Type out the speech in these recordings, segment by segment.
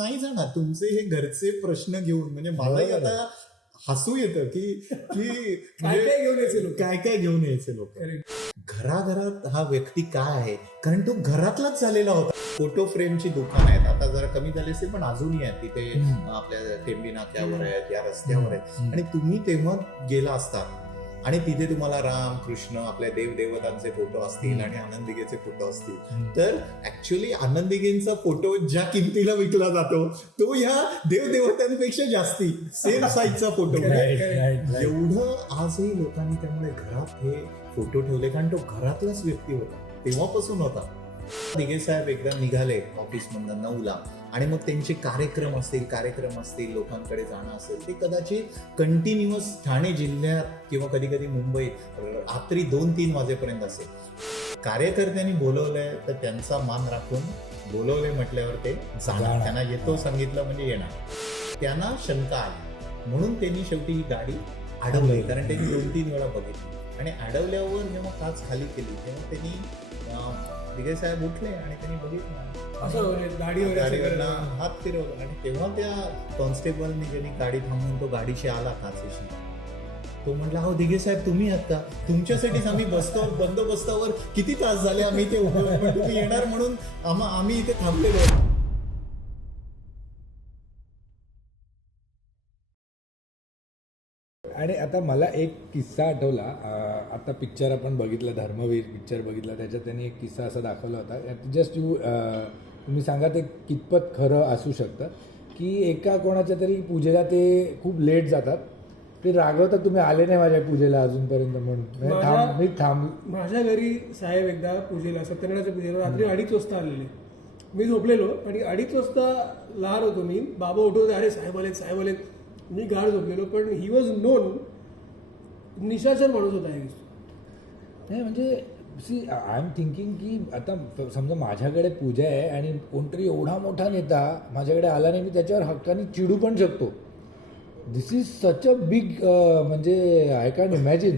नाही जाणार. तुमचे हे घरचे प्रश्न घेऊन म्हणजे मलाही आता हसू येतं की की काय म्हणजे काय घेऊन यायचे लोक? काय काय घेऊन यायचे लोक? घराघरात हा व्यक्ती काय आहे? कारण तो घरातलाच झालेला होता. फोटो फ्रेमची दुकान आहेत. आता जरा कमी झाली असेल पण अजूनही आहेत. तिथे. आपल्या टेंबी नाक्यावर आहेत या रस्त्यावर आहेत. आणि तुम्ही तेव्हा गेला असता. आणि तिथे तुम्हाला राम कृष्ण आपल्या देव देवतांचे फोटो असतील. आणि आनंदिकेचे फोटो असतील. तर ऍक्च्युली आनंदिकेंचा फोटो ज्या किमतीला विकला जातो तो ह्या देवदेवतांपेक्षा जास्ती सेम साईजचा फोटो. एवढं आजही लोकांनी त्यामुळे घरात हे फोटो ठेवले कारण तो घरातलाच व्यक्ती होता तेव्हापासून होता दिघे साहेब एकदा निघाले ऑफिस मधनं नऊला आणि मग त्यांचे कार्यक्रम असतील कार्यक्रम असतील लोकांकडे जाणं असेल ते कदाचित कंटिन्युअस ठाणे जिल्ह्यात किंवा कधी कधी मुंबई रात्री दोन तीन वाजेपर्यंत असेल. कार्यकर्त्यांनी बोलवलंय तर त्यांचा मान राखून बोलवले म्हटल्यावर ते जाणार. त्यांना येतो सांगितलं म्हणजे येणार. त्यांना शंका आली. म्हणून त्यांनी शेवटी ही गाडी अडवली कारण त्यांनी दोन तीन वेळा बघितली. आणि अडवल्यावर जेव्हा काच खाली केली तेव्हा त्यांनी दिघे साहेब उठले आणि त्यांनी बघितलं. असं गाडीवर गाडीवरनं. हात. फिरवला. आणि तेव्हा त्या कॉन्स्टेबलने ज्यांनी गाडी थांबवून तो गाडीशी आला काचेशी. तो म्हटला हो दिघे साहेब तुम्ही आहात का तुमच्यासाठीच आम्ही बसतो बंदोबस्तावर किती तास झाले आम्ही ते तुम्ही येणार म्हणून आम्हा आम्ही इथे थांबलेलो आहोत." आणि आता मला एक किस्सा आठवला. आता पिक्चर आपण बघितलं धर्मवीर पिक्चर बघितला त्याच्यात त्यांनी एक किस्सा असा दाखवला होता. जस्ट यू तुम्ही सांगा ते कितपत खरं असू शकतं? की एका कोणाच्या तरी पूजेला ते खूप लेट जातात. ते रागवतात तुम्ही आले नाही माझ्या पूजेला अजूनपर्यंत म्हणून. म्हणजे थांब मी थांब. माझ्या घरी साहेब एकदा पूजेला सत्यनारायणच्या पूजेला रात्री अडीच वाजता आलेले. मी झोपलेलो आणि अडीच वाजता लहान होतो मी. बाबा उठवते अरे साहेब आलेत साहेब आलेत. मी गाढ झोपलेलो पण ही वॉज नोन निशाचर माणूस होता हे. नाही म्हणजे सी आय एम थिंकिंग की आता समजा माझ्याकडे पूजा आहे आणि कोणतरी एवढा मोठा नेता माझ्याकडे आला नाही मी त्याच्यावर हक्काने चिडू पण शकतो. This is such a big म्हणजे आय कॅन इमॅजिन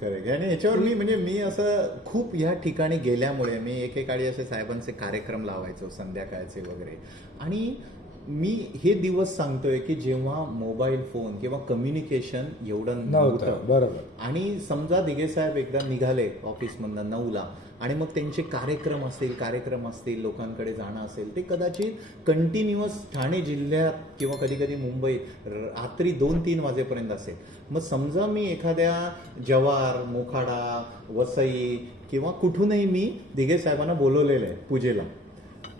करेक्ट आणि याच्यावर मी म्हणजे मी असं खूप या ठिकाणी गेल्यामुळे मी एकेकाळी असे साहेबांचे कार्यक्रम लावायचो संध्याकाळचे वगैरे. आणि मी हे दिवस सांगतोय की जेव्हा मोबाईल फोन किंवा कम्युनिकेशन एवढं नव्हतं. बरोबर. आणि समजा दिघे साहेब एकदा निघाले ऑफिसमधनं नऊला आणि मग त्यांचे कार्यक्रम असतील कार्यक्रम असतील लोकांकडे जाणं असेल ते कदाचित कंटिन्युअस ठाणे जिल्ह्यात किंवा कधी कधी मुंबई रात्री दोन तीन वाजेपर्यंत असेल. मग समजा मी एखाद्या जवार मोखाडा वसई किंवा कुठूनही मी दिघे साहेबांना बोलवलेलं आहे पूजेला.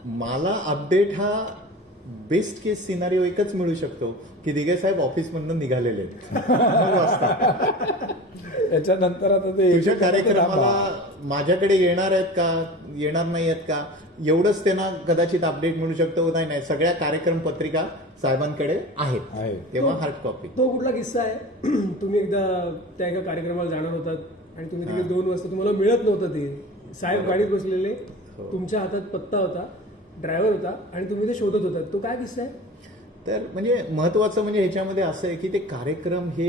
मला अपडेट हा बेस्ट केस सिनारिओ एकच मिळू शकतो की दिघे साहेब ऑफिसमधनं निघालेले त्याच्यानंतर आता ते तुझ्या कार्यक्रमाला माझ्याकडे येणार आहेत का येणार नाही आहेत का एवढंच त्यांना कदाचित अपडेट मिळू शकतो नाही नाही सगळ्या कार्यक्रम पत्रिका साहेबांकडे आहेत. आहे तेव्हा हार्ड कॉपी तो कुठला किस्सा आहे? तुम्ही एकदा त्या एका कार्यक्रमाला जाणार होतात आणि तुम्ही तिथे दोन वाजता तुम्हाला मिळत नव्हतं ते. साहेब गाडीत बसलेले हो. तुमच्या हातात पत्ता होता. ड्रायव्हर होता आणि तुम्ही ते शोधत होतात तो काय किस्सा आहे? तर म्हणजे महत्वाचं म्हणजे ह्याच्यामध्ये असं आहे की ते कार्यक्रम हे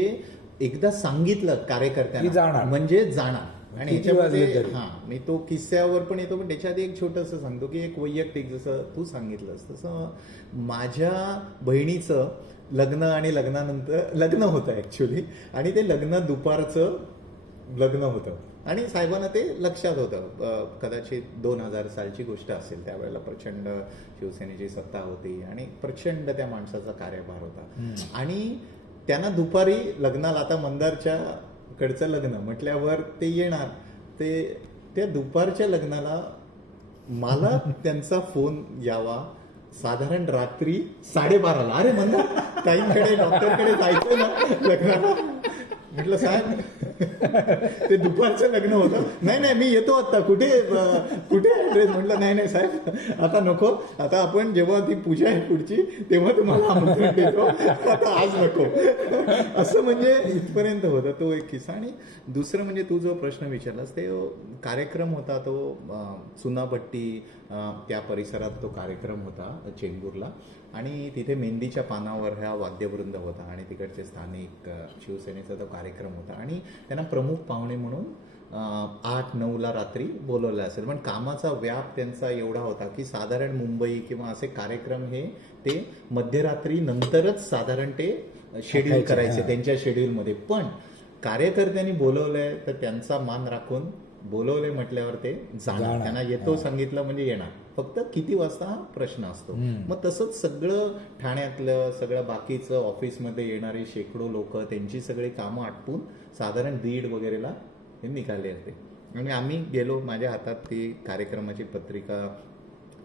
एकदा सांगितलं कार्यकर्त्यांना जाणार. म्हणजे जाणार. आणि तरी. हा मी तो किस्स्यावर पण येतो पण त्याच्यात एक छोटस सांगतो की एक वैयक्तिक जसं तू सांगितलंस तसं माझ्या बहिणीचं लग्न आणि लग्नानंतर लग्न होतं ऍक्च्युली आणि ते लग्न दुपारचं लग्न होतं. आणि साहेबांना ते लक्षात होतं. कदाचित दोन हजार सालची गोष्ट असेल त्यावेळेला प्रचंड शिवसेनेची सत्ता होती आणि प्रचंड त्या माणसाचा कार्यभार होता. आणि त्यांना दुपारी लग्नाला आता मंदारच्या कडचं लग्न म्हटल्यावर ते येणार. ते त्या दुपारच्या लग्नाला मला त्यांचा फोन यावा. साधारण रात्री साडेबाराला. अरे मंदार ताईंकडे डॉक्टरकडे जायचं ना लग्नाला? म्हटलं साहेब ते दुपारचं लग्न होतं. नाही नाही मी येतो आता कुठे कुठे ऍड्रेस म्हटलं नाही नाही साहेब आता नको. आता आपण जेव्हा ती पूजा आहे पुढची तेव्हा तुम्हाला आमंत्रण देतो. आता आज नको. असं म्हणजे इथपर्यंत होतं तो एक किस्सा. आणि दुसरं म्हणजे तू जो प्रश्न विचारलास ते कार्यक्रम होता तो सुनापट्टी चुनापट्टी त्या परिसरात तो कार्यक्रम होता चेंबूरला आणि तिथे मेहंदीच्या पानावर ह्या वाद्यवृंद होता आणि तिकडचे स्थानिक शिवसेनेचा तो कार्यक्रम होता आणि त्या त्यांना प्रमुख पाहुणे म्हणून आठ नऊला रात्री बोलवलं असेल पण कामाचा व्याप त्यांचा एवढा होता की साधारण मुंबई किंवा असे कार्यक्रम हे ते मध्यरात्री नंतरच साधारण ते शेड्यूल करायचे. त्यांच्या शेड्यूलमध्ये पण कार्यकर्त्यांनी बोलवलंय तर त्यांचा मान राखून बोलवले म्हटल्यावर ते जाणार. त्यांना येतो. सांगितलं म्हणजे येणार फक्त किती वाजता हा प्रश्न असतो. मग तसंच सगळं ठाण्यातलं सगळं बाकीचं ऑफिसमध्ये येणारे शेकडो लोक त्यांची सगळी कामं आटपून साधारण दीड वगैरेला हे निघाले होते. आणि आम्ही गेलो माझ्या हातात ती कार्यक्रमाची पत्रिका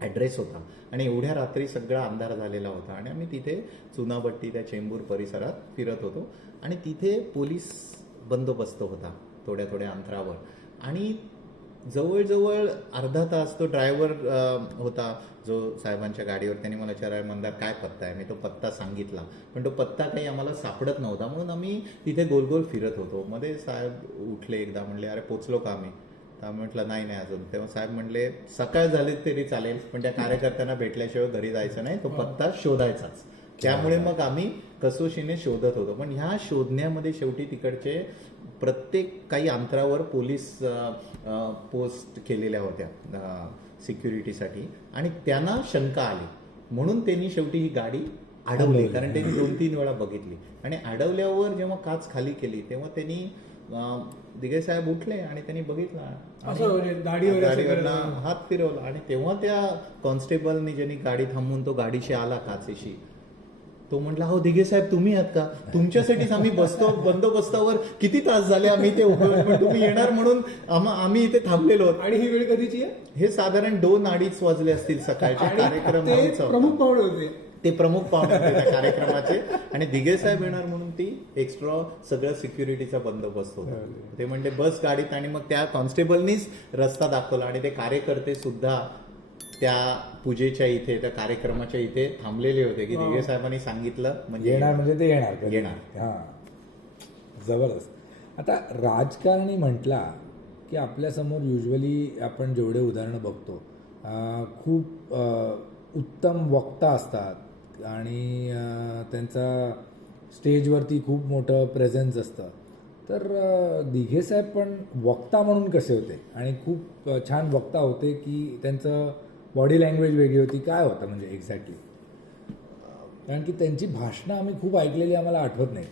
ॲड्रेस होता. आणि एवढ्या रात्री सगळा अंधार झालेला होता आणि आम्ही तिथे चुनाभट्टी त्या चेंबूर परिसरात फिरत होतो. आणि तिथे पोलीस बंदोबस्त होता थोड्या थोड्या अंतरावर. आणि जवळजवळ अर्धा तास तो ड्रायव्हर होता जो साहेबांच्या गाडीवर त्यांनी मला विचाराय मंदार काय पत्ता आहे? मी तो पत्ता सांगितला. पण तो पत्ता काही आम्हाला सापडत नव्हता म्हणून आम्ही तिथे गोल गोल फिरत होतो. मध्ये साहेब उठले एकदा म्हणले अरे पोचलो का आम्ही? तर आम्ही म्हटलं नाही नाही अजून. तेव्हा साहेब म्हणले सकाळ झाली तरी चालेल पण त्या कार्यकर्त्यांना भेटल्याशिवाय घरी जायचं नाही तो पत्ता शोधायचाच. त्यामुळे मग आम्ही कसोशीने शोधत होतो. पण ह्या शोधण्यामध्ये शेवटी तिकडचे प्रत्येक काही अंतरावर पोलीस पोस्ट केलेल्या होत्या सिक्युरिटीसाठी. आणि त्यांना शंका आली. म्हणून त्यांनी शेवटी ही गाडी अडवली. कारण त्यांनी दोन तीन वेळा बघितली. आणि अडवल्यावर जेव्हा काच खाली केली तेव्हा त्यांनी अं, दिघे साहेब उठले आणि त्यांनी बघितला. म्हणजे. हात फिरवला. आणि तेव्हा त्या कॉन्स्टेबलनी ज्यांनी गाडी थांबवून तो गाडीशी आला काचेशी तो म्हटला हो दिघे साहेब तुम्ही आहात का? तुमच्यासाठीच आम्ही बसतो बंदोबस्तावर किती तास झाले आम्ही ते तुम्ही येणार म्हणून आम्हा- इथे थांबलेलो आहोत. आणि ही वेळ कधीची आहे? हे साधारण दोन अडीच वाजले असतील सकाळचे कार्यक्रम. प्रमुख पाहुणे होते. ते प्रमुख पाहुणे होते त्या कार्यक्रमाचे. आणि दिघे साहेब येणार म्हणून ती एक्स्ट्रा सगळं सिक्युरिटीचा बंदोबस्त होता. ते म्हणते बस गाडीत. आणि मग त्या कॉन्स्टेबलनीच रस्ता दाखवला. आणि ते कार्यकर्ते सुद्धा त्या पूजेच्या इथे त्या कार्यक्रमाच्या इथे थांबलेले होते की दिघे साहेबांनी सांगितलं म्हणजे येणार म्हणजे ते येणार. येणार. हा. जबरदस्त. आता राजकारणी म्हटला की आपल्यासमोर युजली आपण जेवढे उदाहरणं बघतो खूप उत्तम वक्ता असतात आणि त्यांचा स्टेजवरती खूप मोठं प्रेझेन्स असतं. तर दिघे साहेब पण वक्ता म्हणून कसे होते? आणि खूप छान वक्ता होते की त्यांचं बॉडी लँग्वेज वेगळी होती काय होतं म्हणजे एक्झॅक्टली कारण की त्यांची भाषणं आम्ही खूप ऐकलेली आम्हाला आठवत नाही.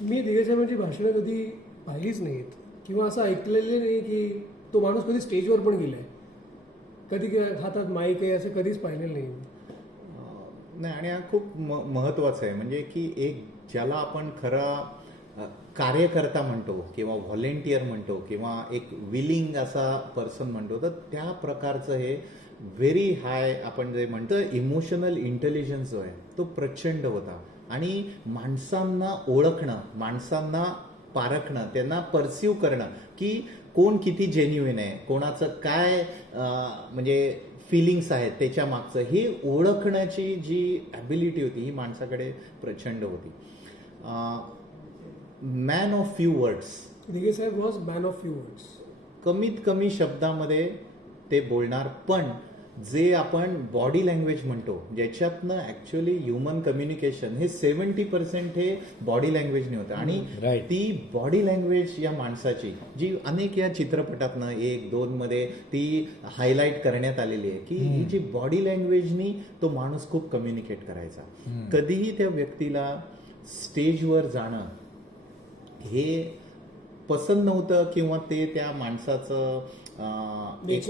मी दिगेसाहेबांची भाषणं कधी पाहिलीच नाहीत. किंवा असं ऐकलेलं नाही की तो माणूस कधी स्टेजवर पण गेलाय. कधी काय हातात माईक आहे असं कधीच पाहिलेलं नाही. नाही आणि हा खूप म महत्वाचं आहे. म्हणजे की एक ज्याला आपण खरा कार्यकर्ता म्हणतो किंवा व्हॉलेंटियर म्हणतो किंवा एक विलिंग असा पर्सन म्हणतो तर त्या प्रकारचं हे व्हेरी हाय आपण जे म्हणतो इमोशनल इंटेलिजन्स जो आहे तो प्रचंड होता. आणि माणसांना ओळखणं माणसांना पारखणं त्यांना परसिव्ह करणं की कोण किती जेन्युइन आहे कोणाचं काय म्हणजे फिलिंग्स आहेत त्याच्या मागचं हे ओळखण्याची जी ॲबिलिटी होती ही माणसाकडे प्रचंड होती. Man of few words Dighesaheb was man of few words कमीत कमी शब्दामध्ये ते बोलणार. पण जे आपण बॉडी लँग्वेज म्हणतो ज्याच्यातनं ऍक्च्युअली ह्युमन कम्युनिकेशन हे सेवन्टी पर्सेंट हे बॉडी लँग्वेजने होतं. आणि right. ती बॉडी लँग्वेज या माणसाची जी अनेक या चित्रपटातनं एक दोन मध्ये ती हायलाईट करण्यात आलेली आहे की ही जी बॉडी लँग्वेजनी तो माणूस खूप कम्युनिकेट करायचा. कधीही त्या व्यक्तीला स्टेजवर जाणं हे पसंत नव्हतं किंवा ते त्या माणसाचं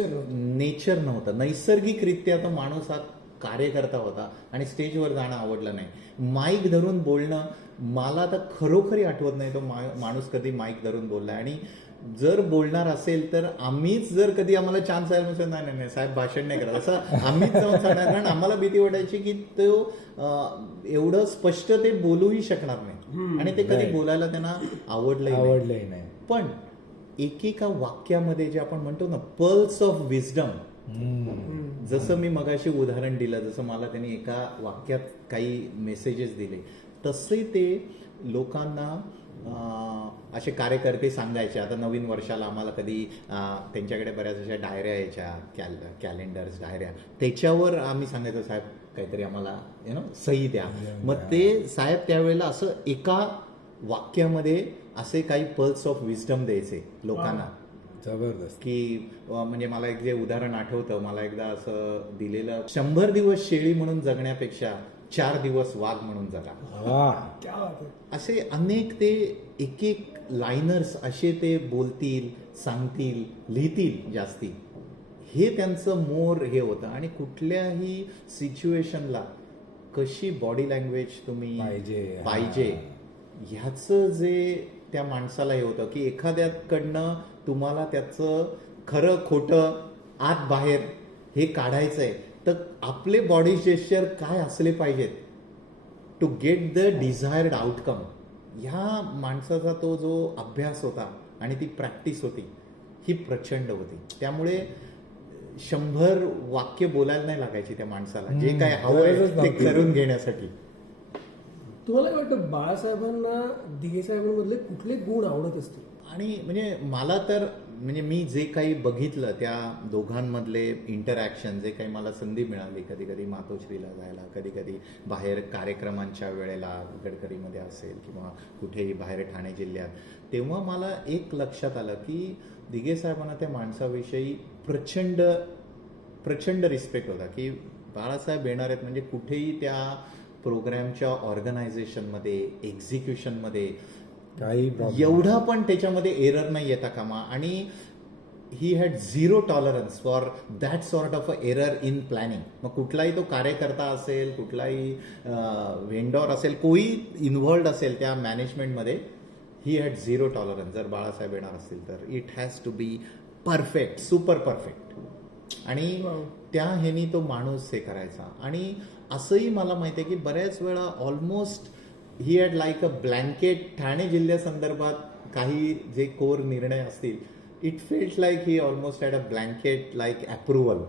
नव्हतं. नेचर नव्हतं. नैसर्गिकरित्या तो माणूस हा कार्यकर्ता होता आणि स्टेजवर जाणं आवडलं नाही. माईक धरून बोलणं मला तर खरोखरी आठवत नाही. तो मा- माणूस कधी माईक धरून बोलला आणि जर बोलणार असेल तर आम्हीच जर कधी आम्हाला चान्स आला म्हणजे नाही नाही नाही साहेब भाषण नाही करत. असं आम्हीच जाऊन सांगणार. कारण आम्हाला भीती वाटायची की तो एवढं स्पष्ट ते बोलूही शकणार नाही. आणि ते कधी. बोलायला त्यांना आवडलंही नाही. आवडलंही नाही पण एकेका वाक्यामध्ये जे आपण म्हणतो ना पल्स ऑफ विजडम. जसं मी मगाशी उदाहरण दिलं जसं मला त्यांनी एका वाक्यात काही मेसेजेस दिले तसे ते लोकांना असे कार्यकर्ते सांगायचे. आता नवीन वर्षाला आम्हाला कधी त्यांच्याकडे बऱ्याच अशा डायऱ्या यायच्या कॅल कॅलेंडर्स डायऱ्या. त्याच्यावर आम्ही सांगायचो साहेब काहीतरी आम्हाला यु नो सही द्या. मग ते साहेब त्यावेळेला असं एका वाक्यामध्ये असे काही पल्स ऑफ विस्डम द्यायचे लोकांना. जबरदस्त. की म्हणजे मला एक जे उदाहरण आठवतं मला एकदा असं दिलेलं शंभर दिवस शेळी म्हणून जगण्यापेक्षा चार दिवस वाघ म्हणून जगा. वा क्या बात आहे. असे अनेक ते एक एक लायनर्स असे ते बोलतील सांगतील लिहितील जास्ती. हे त्यांचं मोर हे होतं. आणि कुठल्याही सिच्युएशनला कशी बॉडी लँग्वेज तुम्ही पाहिजे. पाहिजे ह्याचं जे त्या माणसाला हे होतं की एखाद्याकडनं तुम्हाला त्याचं खरं खोटं आत बाहेर हे काढायचंय. तर आपले बॉडी जेस्चर काय असले पाहिजेत? To get the desired outcome ह्या माणसाचा तो जो अभ्यास होता आणि ती प्रॅक्टिस होती ही प्रचंड होती. त्यामुळे शंभर वाक्य बोलायला नाही लागायची त्या माणसाला. जे काय हवं आहे ते. करून घेण्यासाठी. तुम्हाला काय वाटतं बाळासाहेबांना दिघे साहेबांमधले कुठले गुण आवडत असतील? आणि म्हणजे मला तर म्हणजे मी जे काही बघितलं त्या दोघांमधले इंटरॅक्शन जे काही मला संधी मिळाली कधी कधी मातोश्रीला जायला कधी कधी बाहेर कार्यक्रमांच्या वेळेला गडकरीमध्ये असेल किंवा कुठेही बाहेर ठाणे जिल्ह्यात तेव्हा मला एक लक्षात आलं की दिघे साहेबांना त्या माणसाविषयी प्रचंड प्रचंड रिस्पेक्ट होता की बाळासाहेब येणार आहेत म्हणजे कुठेही त्या प्रोग्रॅमच्या ऑर्गनायझेशनमध्ये एक्झिक्युशनमध्ये काही एवढा पण त्याच्यामध्ये एरर नाही येता कामा आणि he had zero tolerance for that sort of a error in planning मग कुठलाही तो कार्यकर्ता असेल कुठलाही व्हेंडॉर असेल कोई इन्व्हॉल्ड असेल त्या मॅनेजमेंटमध्ये ही हॅड झिरो टॉलरन्स जर बाळासाहेब येणार असतील तर. It has to be perfect super perfect आणि. त्या ह्यानी तो माणूस हे करायचा. आणि असंही मला माहिती आहे की बऱ्याच वेळा almost he had like a blanket Thane जिल्ह्यासंदर्भात काही जे कोर निर्णय असतील it felt like he almost had a blanket like approval.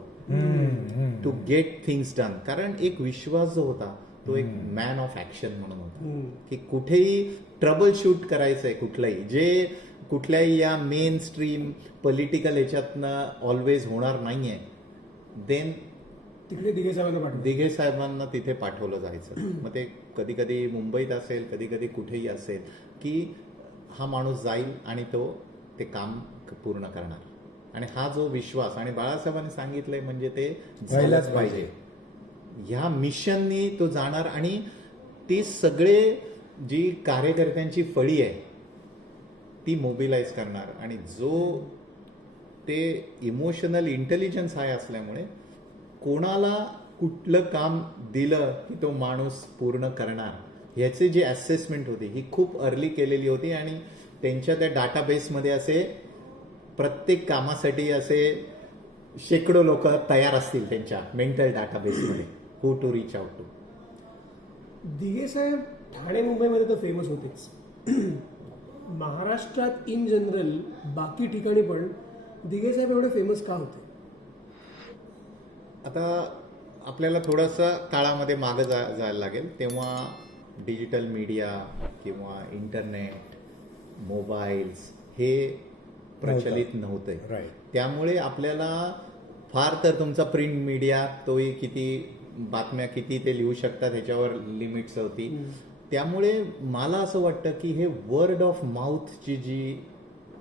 To get things done कारण एक विश्वास जो होता तो एक मॅन ऑफ ऍक्शन म्हणून होता. की कुठेही ट्रबल शूट करायचंय कुठलंही जे कुठल्याही या मेन स्ट्रीम पॉलिटिकल ह्याच्यातनं ऑलवेज होणार नाहीये देन तिकडे दिघे साहेबांना दिघे साहेबांना तिथे पाठवलं जायचं मग ते कधी कधी मुंबईत असेल कधी कधी कुठेही असेल की हा माणूस जाईल आणि तो ते काम पूर्ण करणार. आणि हा जो विश्वास आणि बाळासाहेबांनी सांगितलंय म्हणजे ते झालंच पाहिजे. ह्या मिशननी तो जाणार आणि ते सगळे जी कार्यकर्त्यांची फळी आहे ती मोबिलाइज करणार. आणि जो ते इमोशनल इंटेलिजन्स आहे असल्यामुळे कोणाला कुठलं काम दिलं की तो माणूस पूर्ण करणार? याची जी असेसमेंट होती ही खूप अर्ली केलेली होती आणि त्यांच्या त्या डाटाबेसमध्ये असे प्रत्येक कामासाठी असे शेकडो लोक तयार असतील त्यांच्या mental डाटाबेसमध्ये who to reach out to Dighe saheb Thane मुंबईमध्ये तर फेमस होतेच. महाराष्ट्रात इन जनरल बाकी ठिकाणी पण दिघे साहेब एवढे फेमस का होते? आता आपल्याला थोडंसं काळामध्ये मागं जा जायला लागेल. तेव्हा डिजिटल मीडिया किंवा इंटरनेट मोबाईल्स हे प्रचलित नव्हते. राईट त्यामुळे आपल्याला फार तर तुमचा प्रिंट मीडिया तोही किती बातम्या किती ते लिहू शकतात ह्याच्यावर लिमिट्स होती. त्यामुळे मला असं वाटतं की हे वर्ड ऑफ माउथची जी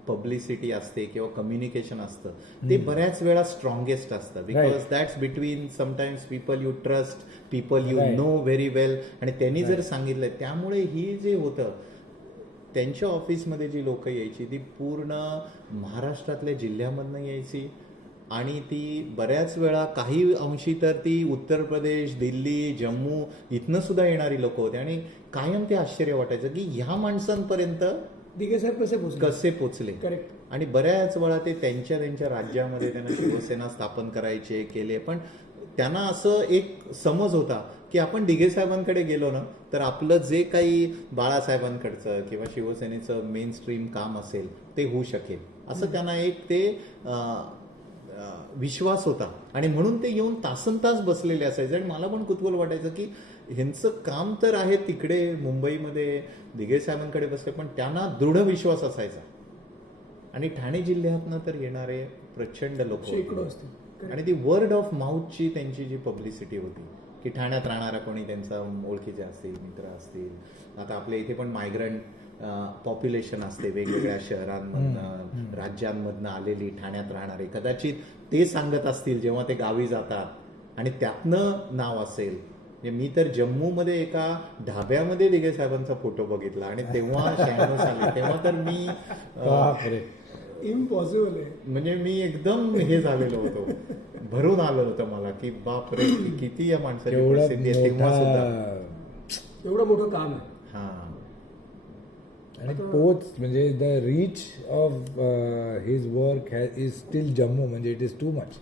पब्लिसिटी असते किंवा कम्युनिकेशन असतं ते बऱ्याच वेळा स्ट्रॉंगेस्ट असतं. Because. That's between sometimes people you trust people you. Know very well आणि त्यांनी जर सांगितलं त्यामुळे ही जे होतं त्यांच्या ऑफिसमध्ये जी लोक यायची ती पूर्ण महाराष्ट्रातल्या जिल्ह्यामधनं यायची. आणि ती बऱ्याच वेळा काही अंशी तर ती उत्तर प्रदेश दिल्ली जम्मू इथनं सुद्धा येणारी लोक होते. आणि कायम ते आश्चर्य वाटायचं की ह्या माणसांपर्यंत दिघे साहेब कसे पोहोचले कसे पोचले? करेक्ट आणि बऱ्याच वेळा ते त्यांच्या त्यांच्या राज्यामध्ये त्यांना शिवसेना स्थापन करायचे केले. पण त्यांना असं एक समज होता की आपण दिघे साहेबांकडे गेलो ना तर आपलं जे काही बाळासाहेबांकडचं किंवा शिवसेनेचं मेन स्ट्रीम काम असेल ते होऊ शकेल. असं त्यांना एक ते विश्वास होता. आणि म्हणून ते येऊन तासन तास बसलेले असायचे. आणि मला पण कुतूहल वाटायचं की ह्यांचं काम तर आहे तिकडे मुंबईमध्ये दिघे साहेबांकडे बसले पण त्यांना दृढ विश्वास असायचा. आणि ठाणे जिल्ह्यातनं तर येणारे प्रचंड लोक असतील. आणि ती वर्ड ऑफ माउथची त्यांची जी पब्लिसिटी होती की ठाण्यात राहणारा कोणी त्यांचा ओळखीचे असतील मित्र असतील. आता आपल्या इथे पण मायग्रंट पॉप्युलेशन असते वेगवेगळ्या शहरांमधनं राज्यांमधनं आलेली ठाण्यात राहणारे. कदाचित ते सांगत असतील जेव्हा ते गावी जातात. आणि त्यातनं नाव असेल. म्हणजे मी तर जम्मूमध्ये एका ढाब्यामध्ये दिघे साहेबांचा फोटो बघितला आणि तेव्हा शहाण्णव साली तेव्हा तर मी इम्पॉसिबल आहे. म्हणजे मी एकदम हे झालेलो होतो. भरून आलं होतं मला की बाप रे किती या माणसाची आहे. तेव्हा सुद्धा. एवढं मोठं काम आहे. हा. आणि पोच म्हणजे the reach of his work is still Jammu म्हणजे it is too much.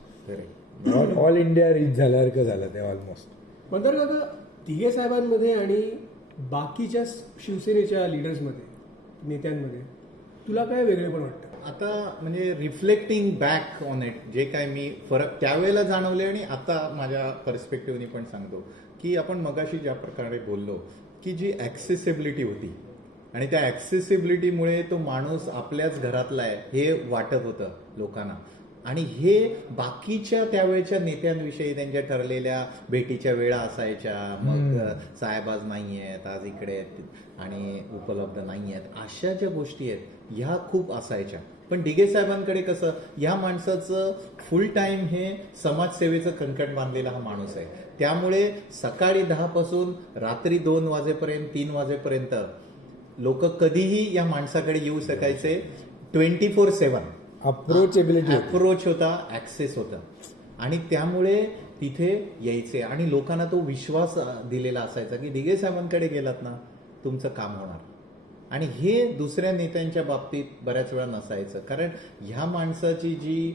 Not all India reach झाल्यासारखं झालं ते ऑलमोस्ट पण तर का तिघे साहेबांमध्ये आणि बाकीच्या शिवसेनेच्या लिडर्समध्ये नेत्यांमध्ये तुला काय वेगळे पण वाटतं? आता म्हणजे रिफ्लेक्टिंग बॅक ऑन इट जे काय मी फरक त्यावेळेला जाणवले आणि आता माझ्या पर्स्पेक्टिव्हनी पण सांगतो. की आपण मगाशी ज्या प्रकारे बोललो की जी ॲक्सेसिबिलिटी होती आणि त्या ॲक्सेसिबिलिटीमुळे तो माणूस आपल्याच घरातला आहे हे वाटत होतं लोकांना. आणि हे बाकीच्या त्यावेळच्या नेत्यांविषयी त्यांच्या ठरलेल्या भेटीच्या वेळा असायच्या. मग साहेब आज नाही आहेत आज इकडे आहेत आणि उपलब्ध नाही आहेत. अशा ज्या गोष्टी आहेत ह्या खूप असायच्या. पण डिगे साहेबांकडे कसं ह्या माणसाचं फुल टाइम हे समाजसेवेचं कंकण बांधलेला हा माणूस आहे. त्यामुळे सकाळी दहा पासून रात्री दोन वाजेपर्यंत तीन वाजेपर्यंत लोक कधीही या माणसाकडे येऊ शकायचे twenty four seven. Approachability approach होता ऍक्सेस होता. आणि त्यामुळे तिथे यायचे. आणि लोकांना तो विश्वास दिलेला असायचा की दिघे साहेबांकडे गेलात ना तुमचं काम होणार. आणि हे दुसऱ्या नेत्यांच्या बाबतीत बऱ्याच वेळा नसायचं. कारण ह्या माणसाची जी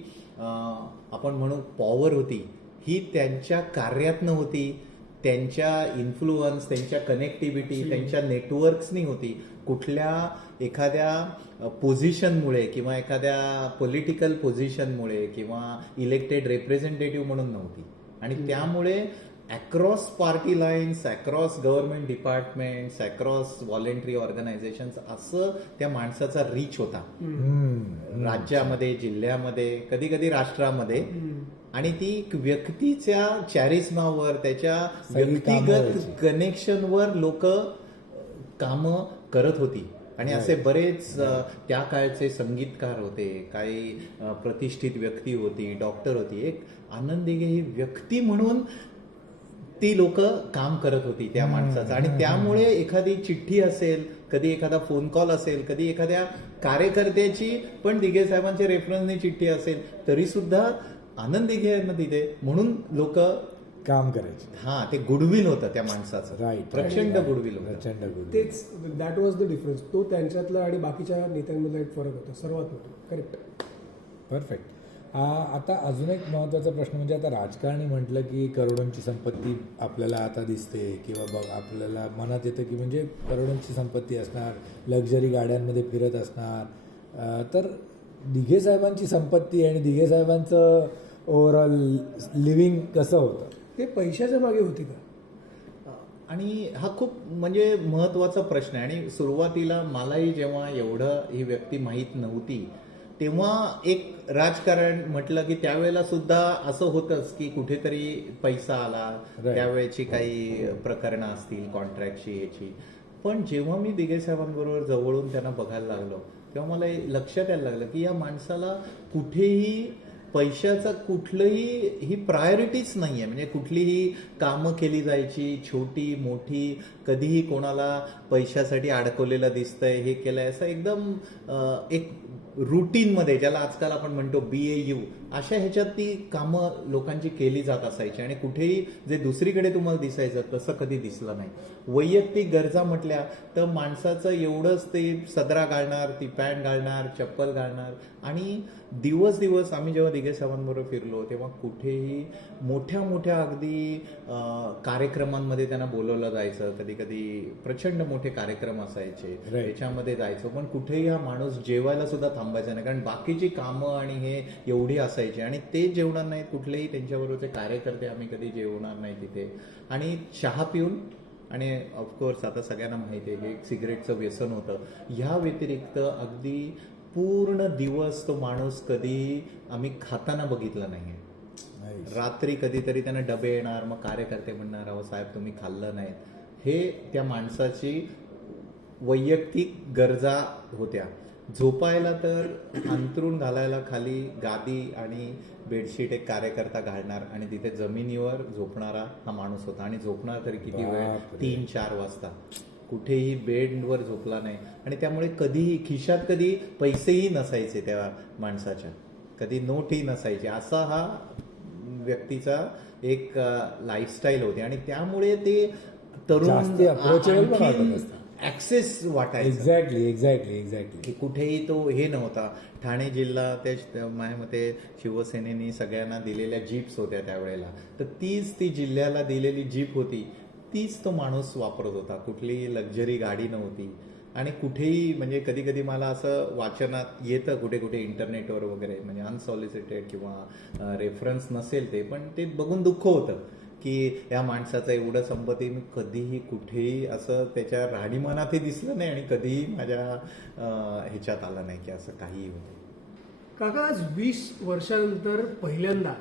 आपण म्हणू पॉवर होती ही त्यांच्या कार्यातनं होती. त्यांच्या इन्फ्लुअन्स त्यांच्या कनेक्टिव्हिटी त्यांच्या नेटवर्क्सनी होती. कुठल्या एखाद्या पोझिशनमुळे किंवा एखाद्या पॉलिटिकल पोझिशनमुळे किंवा इलेक्टेड रिप्रेझेंटेटिव्ह म्हणून नव्हती. आणि त्यामुळे across party lines across government departments across voluntary organisations असं त्या माणसाचा रीच होता. राज्यामध्ये जिल्ह्यामध्ये कधी कधी राष्ट्रामध्ये आणि ती व्यक्तीच्या चॅरिस्मावर त्याच्या व्यक्तिगत. कनेक्शनवर लोक काम करत होती. आणि असे बरेच त्या काळचे संगीतकार होते काही प्रतिष्ठित व्यक्ती होती डॉक्टर होती. एक आनंद दिघे ही व्यक्ती म्हणून ती लोक काम करत होती त्या माणसाचं. आणि त्यामुळे एखादी चिठ्ठी असेल कधी एखादा फोन कॉल असेल कधी एखाद्या कार्यकर्त्याची पण दिघे साहेबांच्या रेफरन्सने चिठ्ठी असेल तरी सुद्धा आनंद दिघे आहे ना तिथे म्हणून लोक काम करायचे. हा ते गुडविल होतं त्या माणसाचं. राईट प्रचंड गुडविल होतं. प्रचंड गुड तेच दॅट वॉज द डिफरन्स तो त्यांच्यातला आणि बाकीच्या नेत्यांमधला एक फरक होता. सर्वात मोठा. करेक्ट परफेक्ट आता अजून एक महत्त्वाचा प्रश्न म्हणजे आता राजकारणी म्हटलं की करोडोंची संपत्ती आपल्याला आता दिसते किंवा बघ आपल्याला मनात येतं की म्हणजे करोडोंची संपत्ती असणार लक्झरी गाड्यांमध्ये फिरत असणार. तर दिघे साहेबांची संपत्ती आणि दिघे साहेबांचं ओव्हरऑल लिव्हिंग कसं होतं? ते पैशाच्या मागे होते का? आणि हा खूप म्हणजे महत्त्वाचा प्रश्न आहे. आणि सुरुवातीला मलाही जेव्हा एवढं ही व्यक्ती माहीत नव्हती तेव्हा एक राजकारण म्हटलं की त्यावेळेला सुद्धा असं होतंच की कुठेतरी पैसा आला. त्यावेळेची काही प्रकरणं असतील कॉन्ट्रॅक्टची याची. पण जेव्हा मी दिघे साहेबांबरोबर जवळून त्यांना बघायला लागलो तेव्हा मला लक्षात यायला लागलं की या माणसाला कुठेही पैशाचं कुठलंही ही प्रायोरिटीच नाही आहे म्हणजे कुठलीही कामं केली जायची छोटी मोठी कधीही कोणाला पैशासाठी अडकवलेलं दिसतंय हे केलंय असं एकदम एक रुटीनमध्ये ज्याला आजकाल आपण म्हणतो बी ए यू अशा ह्याच्यात ती कामं लोकांची केली जात असायची आणि कुठेही जे दुसरीकडे तुम्हाला दिसायचं तसं कधी दिसलं नाही. वैयक्तिक गरजा म्हटल्या तर माणसाचं एवढंच ते सदरा घालणार ती पॅन्ट घालणार चप्पल घालणार आणि दिवस दिवस आम्ही जेव्हा दिघे साहेबांबरोबर फिरलो तेव्हा कुठेही मोठ्या मोठ्या अगदी कार्यक्रमांमध्ये त्यांना बोलवलं जायचं. कधी कधी प्रचंड मोठे कार्यक्रम असायचे. त्याच्यामध्ये जायचो. पण कुठेही हा माणूस जेवायला सुद्धा थांबायचा नाही. कारण बाकीची कामं आणि हे एवढी असायची आणि ते जेवणार नाहीत कुठलेही त्यांच्याबरोबरचे कार्यकर्ते आम्ही कधी जेवणार नाही तिथे. आणि चहा पिऊन आणि ऑफकोर्स आता सगळ्यांना माहिती आहे की सिगरेटचं व्यसन होतं. ह्या व्यतिरिक्त अगदी पूर्ण दिवस तो माणूस कधी आम्ही खाताना बघितला नाही Nice. रात्री कधीतरी त्यांना डबे येणार मग कार्यकर्ते म्हणणार अहो साहेब तुम्ही खाल्लं नाही हे त्या माणसाची वैयक्तिक गरजा होत्या. झोपायला तर अंतरून घालायला खाली गादी आणि बेडशीट एक कार्यकर्ता घालणार आणि तिथे जमिनीवर झोपणारा हा माणूस होता. आणि झोपणार तरी किती वेळ. तीन चार वाजता. कुठेही बेडवर झोपला नाही. आणि त्यामुळे कधीही खिशात कधी पैसेही नसायचे त्या माणसाच्या. कधी नोटही नसायची. असा हा व्यक्तीचा एक लाईफस्टाईल होती. आणि त्यामुळे ते जास्ती ऍक्सेस वाटायचा. एक्झॅक्टली एक्झॅक्टली एक्झॅक्टली की कुठेही तो हे नव्हता. ठाणे जिल्हा ते त्या- माझ्या मते शिवसेनेने सगळ्यांना दिलेल्या जीप्स होत्या त्यावेळेला. तर तीच ती जिल्ह्याला दिलेली जीप होती. तीच तो माणूस वापरत होता. कुठलीही लक्झरी गाडी नव्हती. आणि कुठेही म्हणजे कधी कधी मला असं वाचनात येतं कुठे कुठे इंटरनेटवर वगैरे म्हणजे अनसॉलिसिटेड किंवा रेफरन्स नसेल ते पण ते बघून दुःख होतं. की या माणसाचं एवढं संपत्ती मी कधीही कुठेही असं त्याच्या राहणीमानातही दिसलं नाही आणि कधीही माझ्या ह्याच्यात आलं नाही की असं काहीही होतं. काका आज वीस वर्षानंतर पहिल्यांदा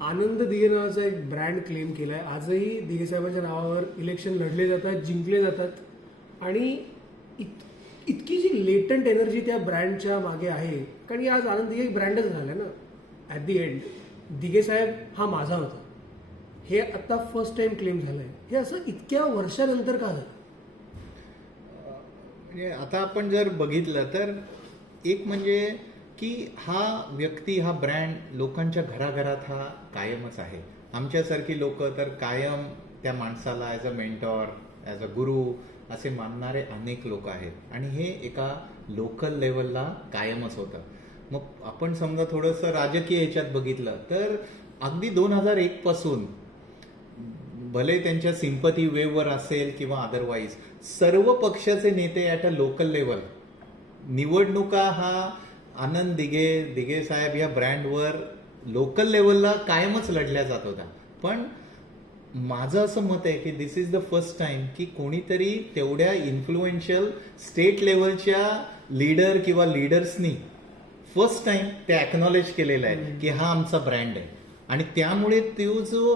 आनंद दिघे नावाचा एक ब्रँड क्लेम केलाय. आजही दिघे साहेबांच्या नावावर इलेक्शन लढले जातात जिंकले जातात आणि इत इतकी जी लेटंट एनर्जी त्या ब्रँडच्या मागे आहे कारण की आज आनंद दिघे एक ब्रँडच झाला ना. At the end Dighe saheb हा माझा होता. हे आता फर्स्ट टाइम क्लेम झालंय. हे असं इतक्या वर्षानंतर का झालं? म्हणजे आता आपण जर बघितलं तर एक म्हणजे की हा व्यक्ती हा ब्रँड लोकांच्या घराघरात हा कायमच आहे. आमच्यासारखी लोक तर कायम त्या माणसाला as a mentor as a guru असे मानणारे अनेक लोक आहेत. आणि हे एका लोकल लेवलला कायमच होतं. मग आपण समजा थोडंसं राजकीय ह्याच्यात बघितलं तर अगदी दोन हजार एकपासून भले त्यांच्या सिंपथी वेववर असेल किंवा अदरवाईज सर्व पक्षाचे नेते ॲट अ लोकल लेवल निवडणुका हा आनंद दिघे दिघे साहेब या ब्रँडवर लोकल लेवलला कायमच लढल्या जात होत्या. पण माझं असं मत आहे की this is the first time की कोणीतरी तेवढ्या इन्फ्लुएन्शियल स्टेट लेवलच्या लीडर किंवा लीडर्सनी फर्स्ट टाइम ते ॲक्नॉलेज केलेलं आहे की हा आमचा ब्रँड आहे. आणि त्यामुळे तो जो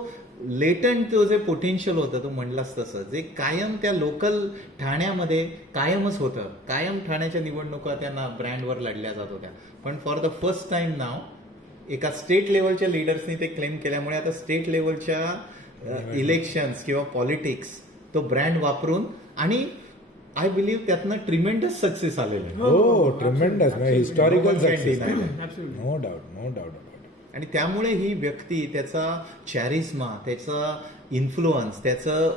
लेटंट तो जे पोटेन्शियल होतं तो म्हणलास तसं. जे कायम त्या लोकल ठाण्यामध्ये कायमच होतं. कायम ठाण्याच्या निवडणुका त्यांना ब्रँडवर लढल्या जात होत्या. पण फॉर द फर्स्ट टाइम नाव एका स्टेट लेवलच्या लिडर्सनी ते क्लेम केल्यामुळे आता स्टेट लेवलच्या इलेक्शन्स किंवा पॉलिटिक्स तो ब्रँड वापरून आणि आय बिलीव्ह त्यातनं ट्रिमेंडस सक्सेस आलेलं आहे. हो tremendous historical success. No doubt no doubt आणि त्यामुळे ही व्यक्ती त्याचा चॅरिस्मा त्याचा इन्फ्लुअन्स त्याचं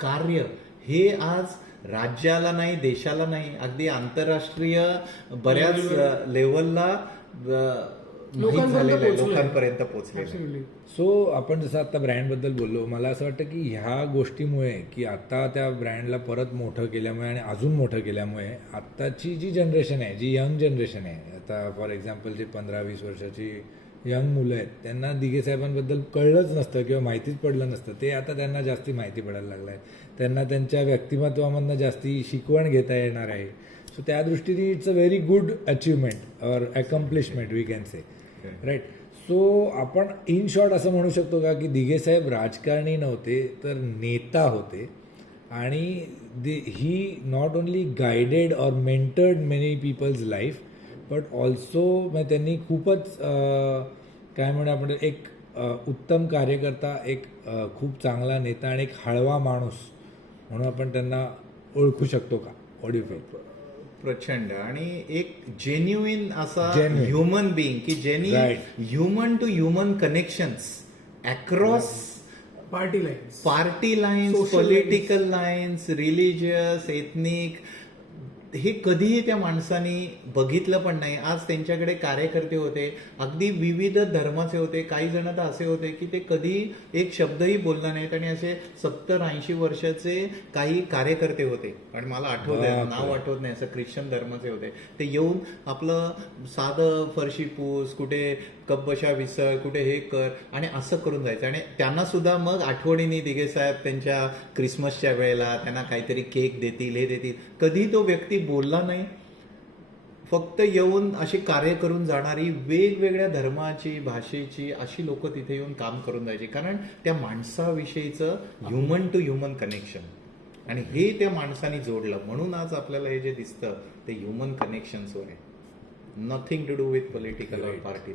कार्य हे आज राज्याला नाही देशाला नाही अगदी आंतरराष्ट्रीय बऱ्याच लेवलला माहीत लोकांपर्यंत. Absolutely. सो आपण जसं आता ब्रँडबद्दल बोललो मला असं वाटतं की ह्या गोष्टीमुळे की आता त्या ब्रँडला परत मोठं केल्यामुळे आणि अजून मोठं केल्यामुळे आत्ताची जी जनरेशन आहे जी यंग जनरेशन आहे आता फॉर एक्झाम्पल जे पंधरा वीस वर्षाची यंग मुलं आहेत. त्यांना दिघे साहेबांबद्दल कळलंच नसतं किंवा माहितीच पडलं नसतं. ते आता त्यांना जास्ती माहिती पडायला लागलं आहे त्यांना त्यांच्या व्यक्तिमत्वामधनं जास्ती शिकवण घेता येणार आहे. सो त्या दृष्टीने it's a very good achievement or accomplishment we can say right so आपण इन शॉर्ट असं म्हणू शकतो का की दिघे साहेब राजकारणी नव्हते तर नेता होते. आणि they he not only guided or mentored many peoples life but also म्हणजे त्यांनी खूपच काय म्हणू आपण एक उत्तम कार्यकर्ता एक खूप चांगला नेता आणि एक हळवा माणूस म्हणून आपण त्यांना ओळखू शकतो का? ऑडिओ फील प्रचंड. आणि एक जेन्युइन असा. ह्युमन बिईंग की ज्यांनी. Human to human connections across party lines party lines political lines religious ethnic हे कधीही त्या माणसानी बघितलं पण नाही. आज त्यांच्याकडे कार्यकर्ते होते अगदी विविध धर्माचे होते काही जण तर असे होते की ते कधी एक शब्दही बोलला नाहीत आणि असे सत्तर ऐंशी वर्षाचे काही कार्यकर्ते होते. आणि मला आठवत. नाव आठवत नाही असं ख्रिश्चन धर्माचे होते. ते येऊन आपलं साधं फरशी पूस कुठे कब्बशा विसळ कुठे हे कर आणि असं करून जायचं. आणि त्यांना सुद्धा मग आठवणीने दिघे साहेब त्यांच्या क्रिसमसच्या वेळेला त्यांना काहीतरी केक देतील हे देतील. कधी तो व्यक्ती बोलला नाही. फक्त येऊन असे कार्य करून जाणारी वेगवेगळ्या धर्माची भाषेची अशी लोक तिथे येऊन काम करून जायची. कारण त्या माणसाविषयीचं ह्युमन टू ह्युमन कनेक्शन आणि हे त्या माणसाने जोडलं. म्हणून आज आपल्याला हे जे दिसतं ते ह्युमन कनेक्शन्सवर आहे nothing to do with political party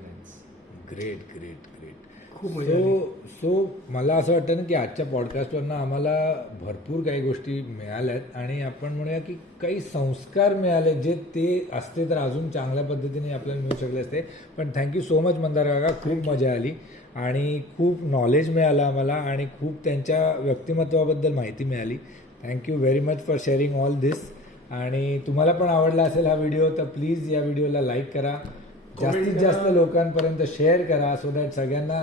great great great खूप सो सो मला असं वाटतं ना की आजच्या पॉडकास्टवरनं आम्हाला भरपूर काही गोष्टी मिळाल्यात आणि आपण म्हणूया की काही संस्कार मिळाले जे ते असते तर अजून चांगल्या पद्धतीने आपल्याला मिळू शकले असते. पण थँक्यू सो मच मंदार काका. खूप मजा आली आणि खूप नॉलेज मिळालं आम्हाला आणि खूप त्यांच्या व्यक्तिमत्वाबद्दल माहिती मिळाली. Thank you very much for sharing all this आणि तुम्हाला पण आवडला असेल हा व्हिडिओ तर प्लीज या व्हिडिओला लाईक करा. जास्तीत जास्त लोकांपर्यंत शेअर करा सो दॅट सगळ्यांना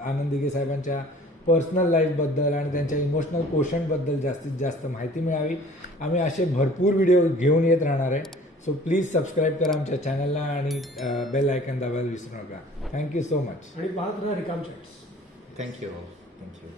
आनंद दिघे साहेबांच्या पर्सनल लाईफबद्दल आणि त्यांच्या इमोशनल कोशनबद्दल जास्तीत जास्त माहिती मिळावी. आम्ही असे भरपूर व्हिडिओ घेऊन येत राहणार आहे. सो प्लीज सबस्क्राईब करा आमच्या चॅनलला आणि बेल आयकन दाबायला विसरू नका. थँक्यू सो मच आणि पाहत राहा रिकाम चॅट्स थँक्यू थँक्यू